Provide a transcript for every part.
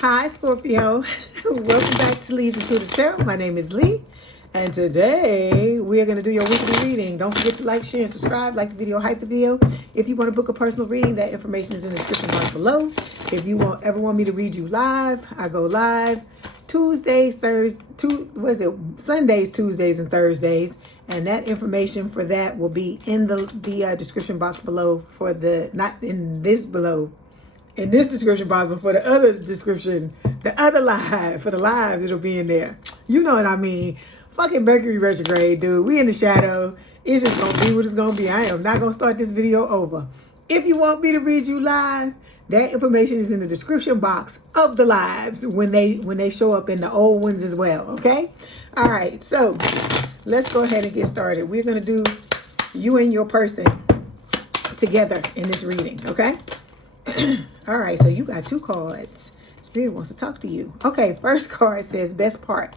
Hi, Scorpio. Welcome back to Leigh's Intuitive Tarot. My name is Leigh, and today we are going to do your weekly reading. Don't forget to like, share, and subscribe. Like the video, hype the video. If you want to book a personal reading, that information is in the description box below. If you ever want me to read you live, I go live Sundays, Tuesdays, and Thursdays. And that information for that will be in the description box below for not in this below. In this description box, but for the other description, the other live, for the lives, it'll be in there. You know what I mean. Fucking Mercury retrograde, dude. We in the shadow. It's just going to be what it's going to be. I am not going to start this video over. If you want me to read you live, that information is in the description box of the lives when they show up in the old ones as well, okay? All right, so let's go ahead and get started. We're going to do you and your person together in this reading, okay? All right, so you got two cards. Spirit wants to talk to you. Okay, first card says best part.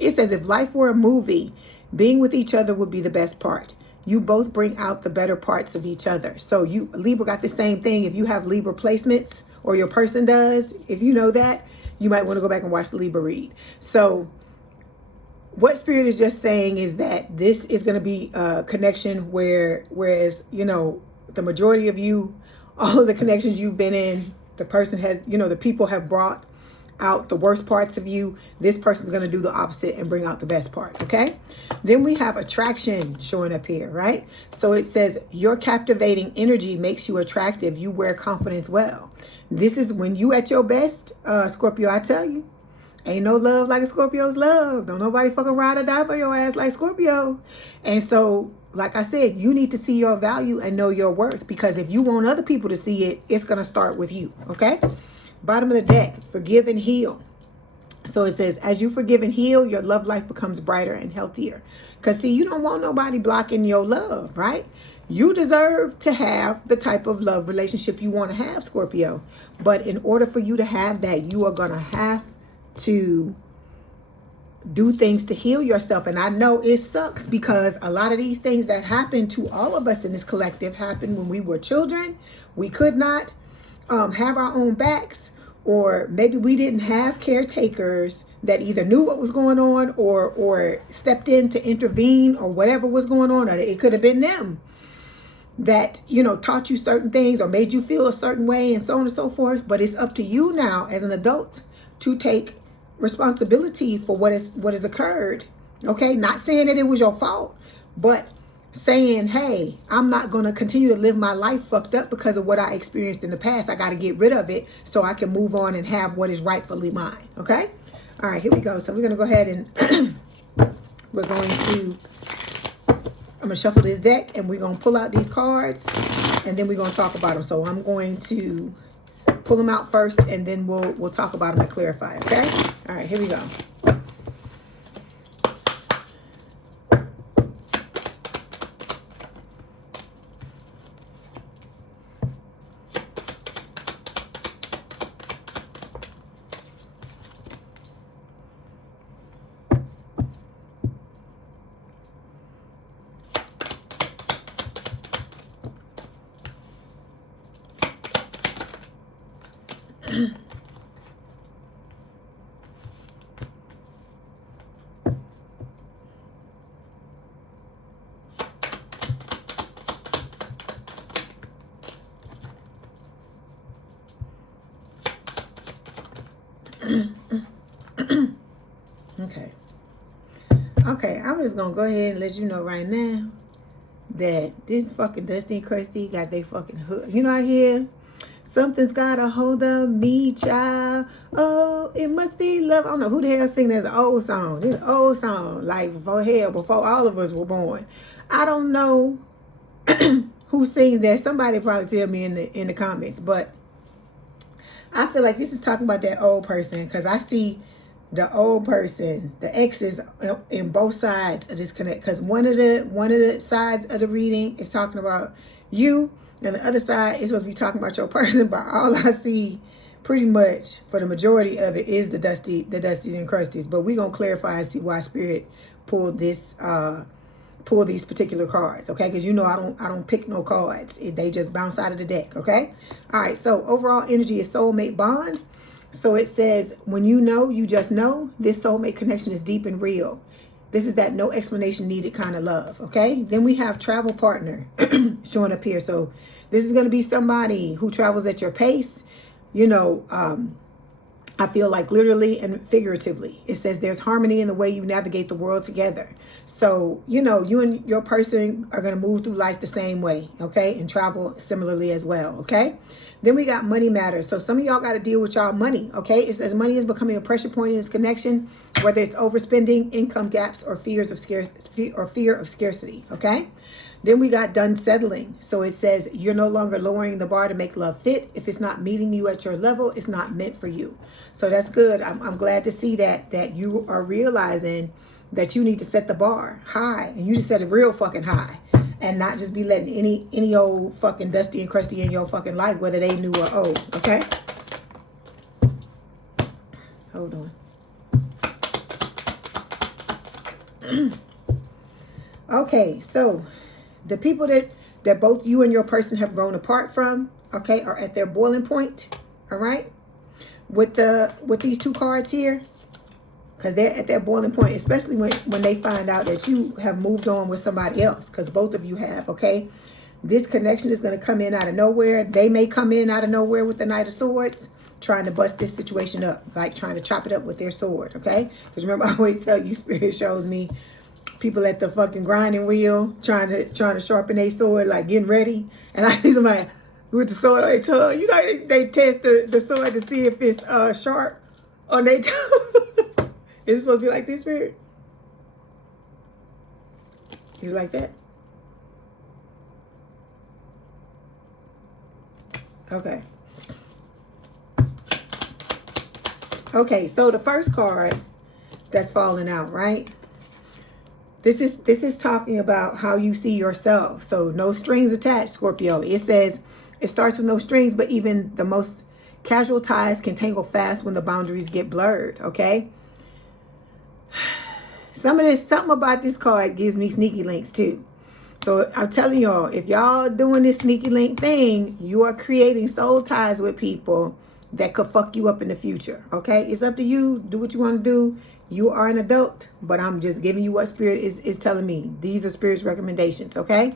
It says if life were a movie, being with each other would be the best part. You both bring out the better parts of each other. So you, Libra, got the same thing. If you have Libra placements, or your person does, if you know that, you might want to go back and watch the Libra read. So what Spirit is just saying is that this is going to be a connection whereas, you know, the majority of you, all of the connections you've been in, the person has, you know, the people have brought out the worst parts of you. This person's going to do the opposite and bring out the best part. Okay. Then we have attraction showing up here, right? So it says your captivating energy makes you attractive. You wear confidence well. This is when you at your best, Scorpio, I tell you. Ain't no love like a Scorpio's love. Don't nobody fucking ride or die for your ass like Scorpio. And so, like I said, you need to see your value and know your worth, because if you want other people to see it, it's going to start with you, okay? Bottom of the deck, forgive and heal. So it says, as you forgive and heal, your love life becomes brighter and healthier. Because, see, you don't want nobody blocking your love, right? You deserve to have the type of love relationship you want to have, Scorpio. But in order for you to have that, you are going to have to do things to heal yourself. And I know it sucks, because a lot of these things that happen to all of us in this collective happened when we were children. We could not have our own backs, or maybe we didn't have caretakers that either knew what was going on or stepped in to intervene, or whatever was going on. Or it could have been them that, you know, taught you certain things or made you feel a certain way, and so on and so forth. But it's up to you now as an adult to take responsibility for what has occurred. Okay, not saying that it was your fault, but saying, hey, I'm not going to continue to live my life fucked up because of what I experienced in the past. I got to get rid of it so I can move on and have what is rightfully mine. Okay, all right, here we go. So we're going to go ahead and I'm going to shuffle this deck, and we're going to pull out these cards, and then we're going to talk about them. So I'm going to pull them out first, and then we'll talk about them and clarify. Okay. All right. Here we go. Okay, I'm just gonna go ahead and let you know right now that this fucking Dusty and Crusty got they fucking hook. You know, I hear something's got a hold of me, child. Oh, it must be love. I don't know who the hell sing this old song. This old song, like before all of us were born. I don't know who sings that. Somebody probably tell me in the comments, but I feel like this is talking about that old person, because I see the old person, the exes in both sides of this connect. Because one of the sides of the reading is talking about you, and the other side is supposed to be talking about your person. But all I see, pretty much for the majority of it, is the Dusties and Crusties. But we're gonna clarify and see why Spirit pulled this pull these particular cards, okay? Because you know I don't pick no cards. They just bounce out of the deck, okay? All right, so overall energy is soulmate bond. So it says, when you know, you just know. This soulmate connection is deep and real. This is that no explanation needed kind of love, okay? Then we have travel partner showing up here. So this is going to be somebody who travels at your pace. You know, I feel like literally and figuratively. It says there's harmony in the way you navigate the world together. So, you know, you and your person are going to move through life the same way, okay? And travel similarly as well, okay? Then we got money matters. So some of y'all got to deal with y'all money, okay? It says money is becoming a pressure point in this connection, whether it's overspending, income gaps, or fear of scarcity, okay? Then we got done settling. So it says you're no longer lowering the bar to make love fit. If it's not meeting you at your level, it's not meant for you. So that's good. I'm glad to see that you are realizing that you need to set the bar high, and you just set it real fucking high, and not just be letting any old fucking dusty and crusty in your fucking life, whether they new or old, okay? Hold on. Okay, so the people that both you and your person have grown apart from, okay, are at their boiling point, all right? With these two cards here, because they're at their boiling point, especially when they find out that you have moved on with somebody else, because both of you have, okay? This connection is going to come in out of nowhere. They may come in out of nowhere with the Knight of Swords, trying to bust this situation up, like trying to chop it up with their sword, okay? Because remember, I always tell you, Spirit shows me people at the fucking grinding wheel, trying to sharpen their sword, like getting ready. And I see somebody with the sword on their tongue. You know, they test the sword to see if it's sharp on their tongue. Is it supposed to be like this, Spirit? He's like that. Okay. Okay, so the first card that's falling out, right? This is talking about how you see yourself. So no strings attached, Scorpio. It says it starts with no strings, but even the most casual ties can tangle fast when the boundaries get blurred, okay? Something about this card gives me sneaky links too. So I'm telling y'all, if y'all doing this sneaky link thing, you are creating soul ties with people that could fuck you up in the future, okay? It's up to you. Do what you want to do. You are an adult, but I'm just giving you what Spirit is telling me. These are Spirit's recommendations, okay?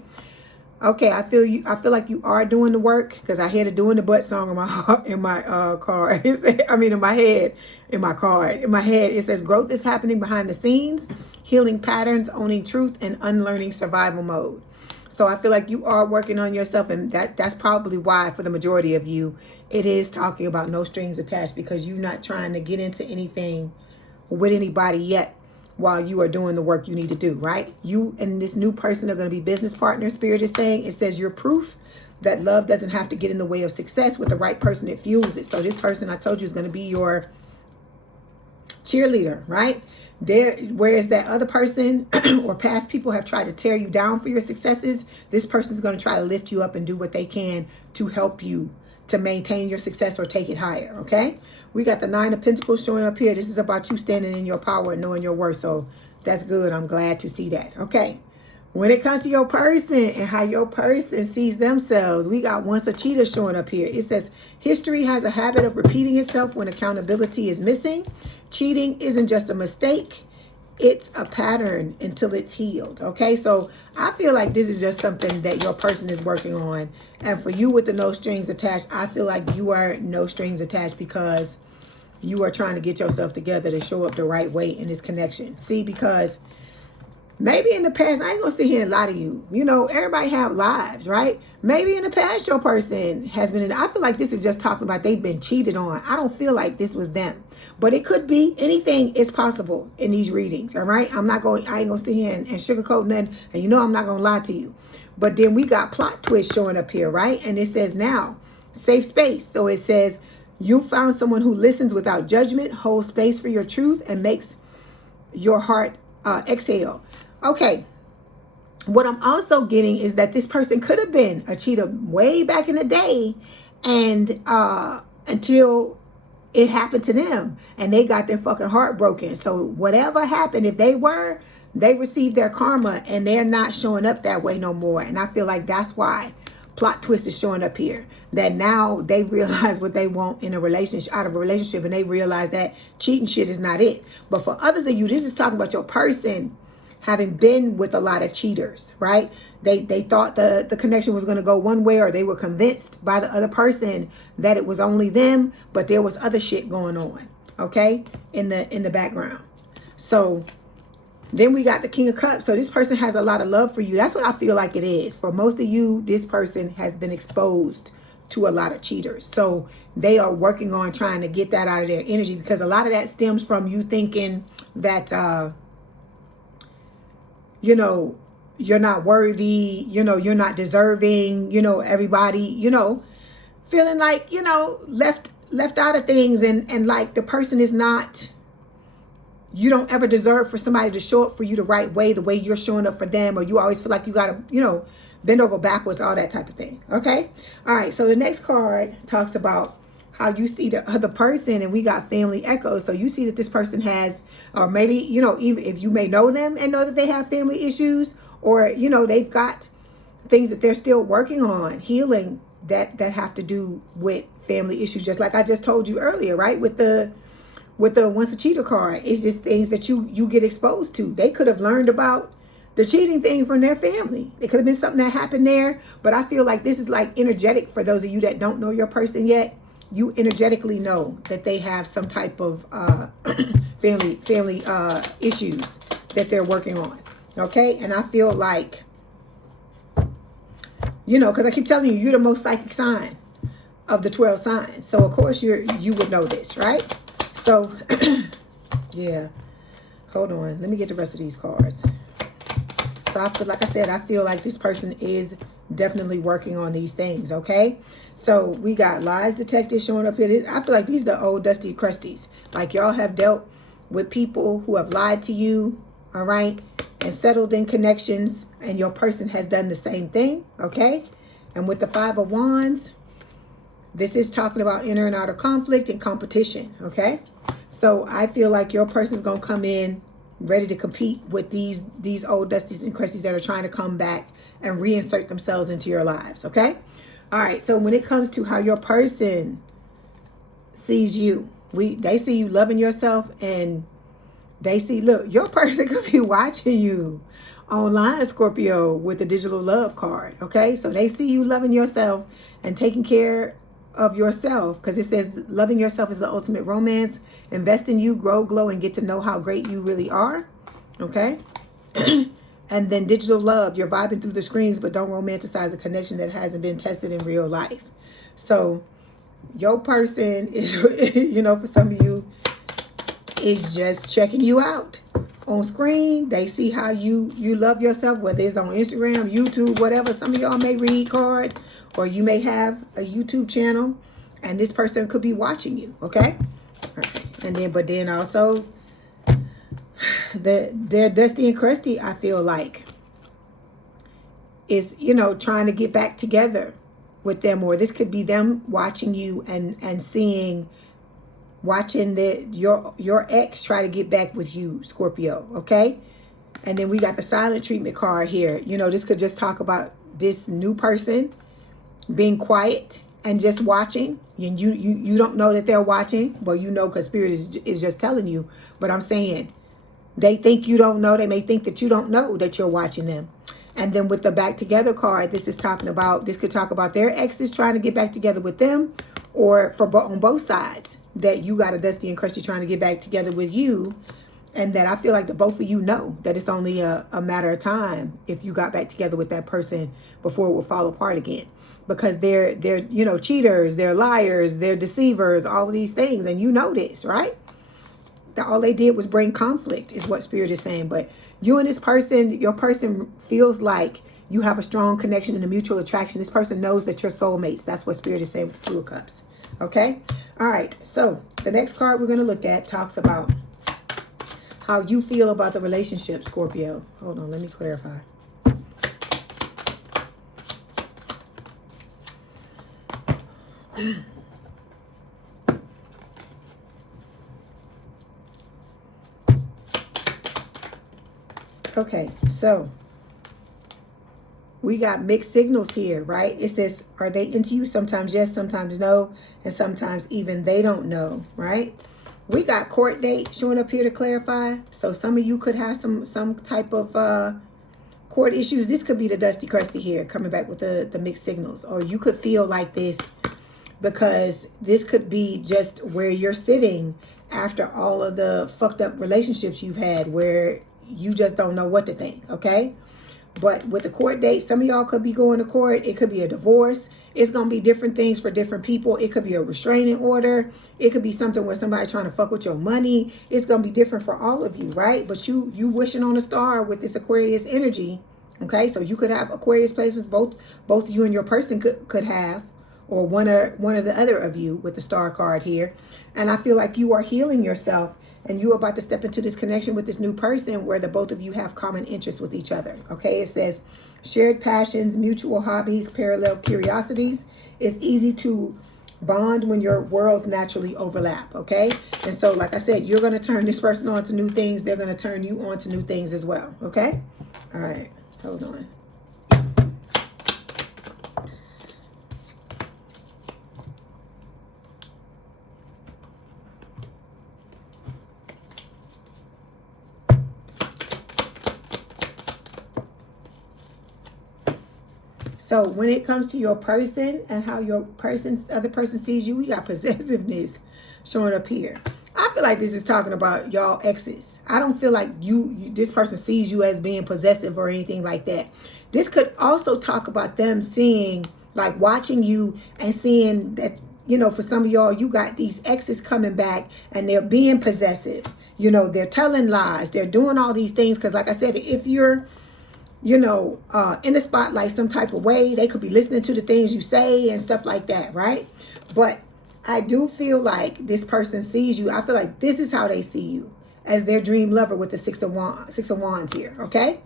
Okay, I feel like you are doing the work, because I hear the doing the butt song in my heart, in my card. In my head, in my card. In my head, it says growth is happening behind the scenes, healing patterns, owning truth, and unlearning survival mode. So I feel like you are working on yourself, and that's probably why for the majority of you, it is talking about no strings attached, because you're not trying to get into anything with anybody yet while you are doing the work you need to do, right? You and this new person are going to be business partners, Spirit is saying. It says you're proof that love doesn't have to get in the way of success. With the right person, it fuels it. So this person, I told you, is going to be your cheerleader, right? Whereas that other person or past people have tried to tear you down for your successes, this person is going to try to lift you up and do what they can to help you to maintain your success or take it higher, okay? We got the Nine of Pentacles showing up here. This is about you standing in your power and knowing your worth. So that's good. I'm glad to see that, okay? When it comes to your person and how your person sees themselves, we got Once a Cheater showing up here. It says, history has a habit of repeating itself when accountability is missing. Cheating isn't just a mistake. It's a pattern until it's healed, okay? So I feel like this is just something that your person is working on. And for you with the no strings attached, I feel like you are no strings attached because you are trying to get yourself together to show up the right way in this connection. See, because maybe in the past, I ain't gonna sit here and lie to you. You know, everybody have lives, right? Maybe in the past, your person has been I feel like this is just talking about they've been cheated on. I don't feel like this was them. But it could be. Anything is possible in these readings, all right? I ain't gonna sit here and sugarcoat nothing. And you know I'm not gonna lie to you. But then we got plot twist showing up here, right? And it says now, safe space. So it says, you found someone who listens without judgment, holds space for your truth, and makes your heart exhale. Okay, what I'm also getting is that this person could have been a cheater way back in the day, and until it happened to them and they got their fucking heart broken. So whatever happened, if they received their karma and they're not showing up that way no more. And I feel like that's why plot twist is showing up here. That now they realize what they want in a relationship, out of a relationship, and they realize that cheating shit is not it. But for others of you, this is talking about your person having been with a lot of cheaters, right? They thought the connection was going to go one way, or they were convinced by the other person that it was only them, but there was other shit going on, okay, in the background. So then we got the King of Cups. So this person has a lot of love for you. That's what I feel like it is. For most of you, this person has been exposed to a lot of cheaters. So they are working on trying to get that out of their energy, because a lot of that stems from you thinking that, you know, you're not worthy, you know, you're not deserving, you know, everybody, you know, feeling like, you know, left out of things, and like the person is not, you don't ever deserve for somebody to show up for you the right way, the way you're showing up for them, or you always feel like you gotta, you know, bend over backwards, all that type of thing. Okay. All right. So the next card talks about how you see the other person, and we got family echoes. So you see that this person has, or maybe, you know, even if you may know them and know that they have family issues, or, you know, they've got things that they're still working on healing that have to do with family issues. Just like I just told you earlier, right? With the once a cheater card, it's just things that you get exposed to. They could have learned about the cheating thing from their family. It could have been something that happened there, but I feel like this is like energetic for those of you that don't know your person yet. You energetically know that they have some type of family issues that they're working on. Okay, and I feel like, you know, because I keep telling you, you're the most psychic sign of the 12 signs. So of course you would know this, right? So, yeah, hold on. Let me get the rest of these cards. So I feel, like I said, I feel like this person is definitely working on these things, okay? So we got lies detected showing up here. I feel like these are the old dusty crusties. Like y'all have dealt with people who have lied to you, all right? And settled in connections, and your person has done the same thing, okay? And with the 5 of Wands, this is talking about inner and outer conflict and competition, okay? So I feel like your person's going to come in ready to compete with these old dusties and crusties that are trying to come back and reinsert themselves into your lives, okay? All right, so when it comes to how your person sees you, they see you loving yourself, and they see, look, your person could be watching you online, Scorpio, with the digital love card, okay? So they see you loving yourself and taking care of yourself, because it says loving yourself is the ultimate romance. Invest in you, grow, glow, and get to know how great you really are, okay? And then digital love, you're vibing through the screens, but don't romanticize a connection that hasn't been tested in real life. So your person is, you know, for some of you, is just checking you out on screen. They see how you love yourself, whether it's on Instagram, YouTube, whatever. Some of y'all may read cards, or you may have a YouTube channel, and this person could be watching you, okay? Right. And then, but then also, they're dusty and crusty, I feel like, is, you know, trying to get back together with them, or this could be them watching you and seeing, watching your ex try to get back with you, Scorpio, okay? And then we got the silent treatment card here. You know, this could just talk about this new person being quiet and just watching, and you don't know that they're watching. Well, you know, because Spirit is just telling you. But I'm saying, they think you don't know. They may think that you don't know that you're watching them. And then with the back together card, this is talking about, this could talk about their exes trying to get back together with them, or on both sides, that you got a dusty and crusty trying to get back together with you. And that I feel like the both of you know that it's only a matter of time if you got back together with that person before it will fall apart again. Because they're you know, cheaters, they're liars, they're deceivers, all of these things. And you know this, right? That all they did was bring conflict, is what Spirit is saying. But you and this person, your person feels like you have a strong connection and a mutual attraction. This person knows that you're soulmates. That's what Spirit is saying with the 2 of Cups. Okay? All right. So the next card we're going to look at talks about how you feel about the relationship, Scorpio. Hold on, let me clarify. Okay, so we got mixed signals here, right? It says, are they into you? Sometimes yes, sometimes no, and sometimes even they don't know, right? We got court date showing up here to clarify. So some of you could have some type of court issues. This could be the Dusty Crusty here coming back with the mixed signals. Or you could feel like this because this could be just where you're sitting after all of the fucked up relationships you've had where you just don't know what to think, okay? But with the court date, some of y'all could be going to court. It could be a divorce. It's going to be different things for different people. It could be a restraining order. It could be something where somebody trying to fuck with your money. It's going to be different for all of you, right? But you wishing on a star with this Aquarius energy, okay? So you could have Aquarius placements, both you and your person could have, or one or the other of you with the star card here. And I feel like you are healing yourself and you're about to step into this connection with this new person where the both of you have common interests with each other. Okay, it says shared passions, mutual hobbies, parallel curiosities. It's easy to bond when your worlds naturally overlap. Okay, and so like I said, you're going to turn this person on to new things. They're going to turn you on to new things as well. Okay, all right, hold on. So when it comes to your person and how your other person sees you, we got possessiveness showing up here. I feel like this is talking about y'all exes. I don't feel like this person sees you as being possessive or anything like that. This could also talk about them seeing, like watching you and seeing that, you know, for some of y'all, you got these exes coming back and they're being possessive. You know, they're telling lies. They're doing all these things. Because like I said, if you're in the spotlight some type of way, they could be listening to the things you say and stuff like that, right? But I do feel like this person sees you. I feel like this is how they see you, as their dream lover with the Six of Wands here, okay?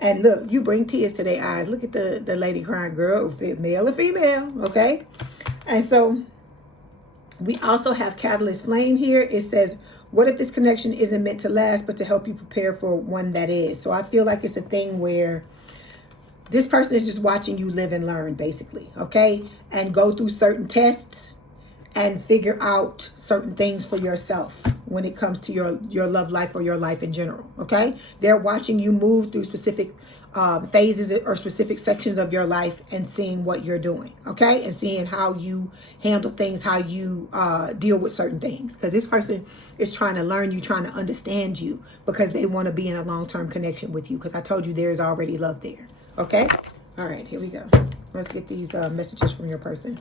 And look, you bring tears to their eyes. Look at the lady crying, girl, male or female, okay? And so we also have Catalyst Flame here. It says, what if this connection isn't meant to last, but to help you prepare for one that is? So I feel like it's a thing where this person is just watching you live and learn, basically, okay? And go through certain tests and figure out certain things for yourself when it comes to your love life or your life in general, okay? They're watching you move through specific phases or specific sections of your life and seeing what you're doing, okay? And seeing how you handle things, how you deal with certain things. Because this person is trying to learn you, trying to understand you, because they want to be in a long-term connection with you. Because I told you there's already love there, okay? All right, here we go. Let's get these messages from your person.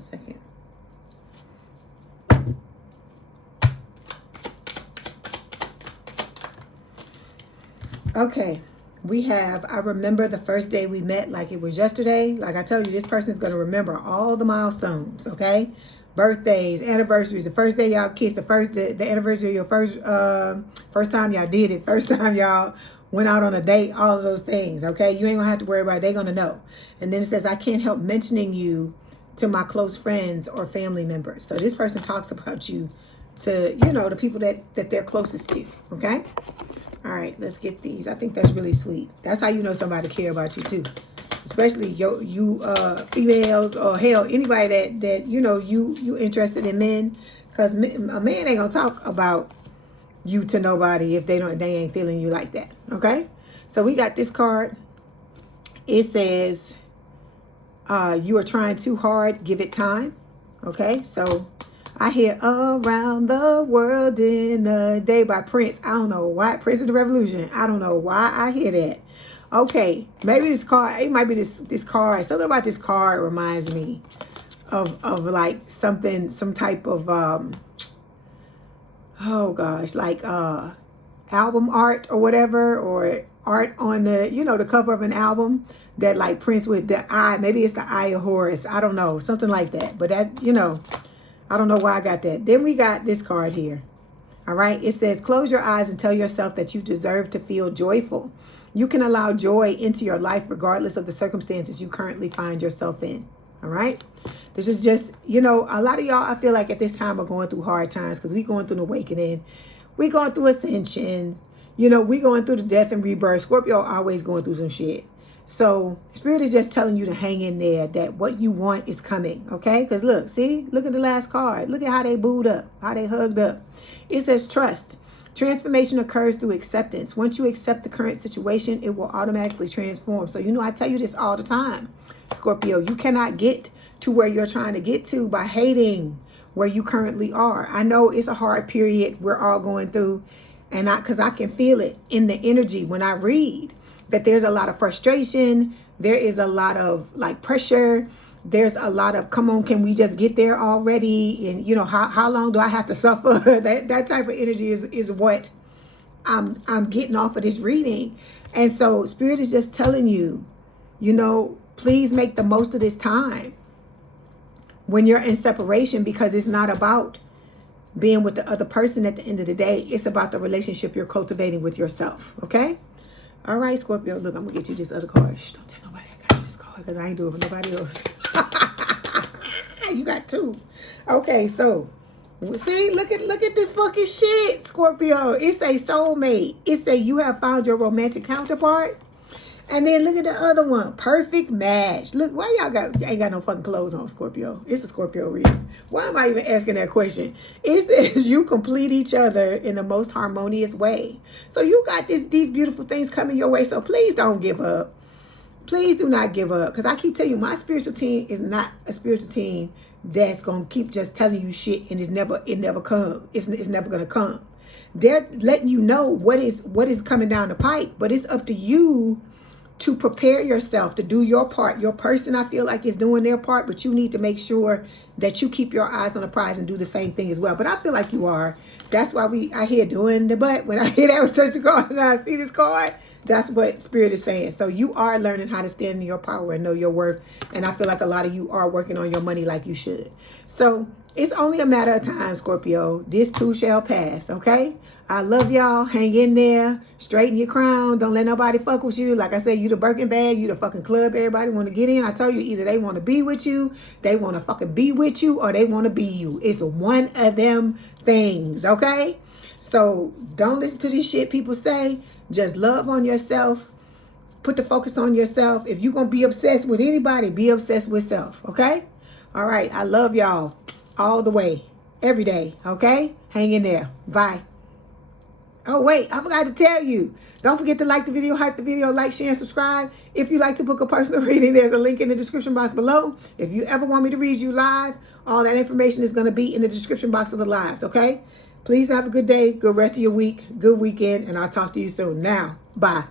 Second. Okay, we have, I remember the first day we met like it was yesterday. Like I told you, this person is going to remember all the milestones, okay? Birthdays, anniversaries, the first day y'all kissed, the anniversary of your first time y'all did it, first time y'all went out on a date, all of those things, okay? You ain't going to have to worry about it. They're going to know. And then it says, I can't help mentioning you to my close friends or family members. So this person talks about you to, the people that they're closest to, okay? All right, let's get these. I think that's really sweet. That's how you know somebody care about you too. Especially you females, or hell, anybody that you interested in men. Because a man ain't gonna talk about you to nobody if they ain't feeling you like that, okay? So we got this card. It says, you are trying too hard, give it time. Okay, so I hear Around the World in a Day by Prince. I don't know why. Prince of the Revolution. I don't know why I hear that. Okay, maybe this card, it might be this card. Something about this card reminds me of like something, some type of, oh gosh, like album art or whatever, or art on the, the cover of an album. That like Prince with the eye, maybe it's the Eye of Horus. I don't know, something like that. But that, I don't know why I got that. Then we got this card here. All right, it says, close your eyes and tell yourself that you deserve to feel joyful. You can allow joy into your life regardless of the circumstances you currently find yourself in. All right? This is just, you know, a lot of y'all, I feel like at this time are going through hard times because we're going through an awakening. We're going through ascension. You know, we're going through the death and rebirth. Scorpio always going through some shit. So Spirit is just telling you to hang in there, that what you want is coming, okay? Because look, see? Look at the last card. Look at how they booed up, how they hugged up. It says trust. Transformation occurs through acceptance. Once you accept the current situation, it will automatically transform. So, you know, I tell you this all the time, Scorpio. You cannot get to where you're trying to get to by hating where you currently are. I know it's a hard period we're all going through, and because I can feel it in the energy when I read that there's a lot of frustration. There is a lot of like pressure. There's a lot of, come on, can we just get there already? And, you know, how long do I have to suffer? that type of energy is what I'm getting off of this reading. And so Spirit is just telling you, you know, please make the most of this time when you're in separation, because it's not about being with the other person at the end of the day. It's about the relationship you're cultivating with yourself, okay? All right, Scorpio, look, I'm going to get you this other card. Shh, don't tell nobody I got you this card because I ain't doing it for nobody else. You got two. Okay, so see, look at the fucking shit, Scorpio. It say soulmate. It say you have found your romantic counterpart. And then look at the other one, perfect match. Look, why y'all ain't got no fucking clothes on, Scorpio? It's a Scorpio reading. Why am I even asking that question? It says you complete each other in the most harmonious way. So you got these beautiful things coming your way. So please don't give up. Please do not give up. Because I keep telling you, my spiritual team is not a spiritual team that's going to keep just telling you shit and it never comes. It's never going to come. They're letting you know what is coming down the pipe, but it's up to you to prepare yourself to do your part. Your person, I feel like, is doing their part, but you need to make sure that you keep your eyes on the prize and do the same thing as well. But I feel like you are. That's why I hear doing the butt. When I hear that with such a card and I see this card, that's what Spirit is saying. So you are learning how to stand in your power and know your worth. And I feel like a lot of you are working on your money like you should. So it's only a matter of time, Scorpio. This too shall pass, okay? I love y'all. Hang in there. Straighten your crown. Don't let nobody fuck with you. Like I said, you the Birkin bag. You the fucking club everybody want to get in. I tell you, either they want to be with you, they want to fucking be with you, or they want to be you. It's one of them things, okay? So don't listen to this shit people say. Just love on yourself. Put the focus on yourself. If you're going to be obsessed with anybody, be obsessed with self, okay? All right. I love y'all all the way, every day, okay? Hang in there. Bye. Oh, wait, I forgot to tell you. Don't forget to like the video, hype the video, like, share, and subscribe. If you'd like to book a personal reading, there's a link in the description box below. If you ever want me to read you live, all that information is going to be in the description box of the lives, okay? Please have a good day, good rest of your week, good weekend, and I'll talk to you soon. Now, bye.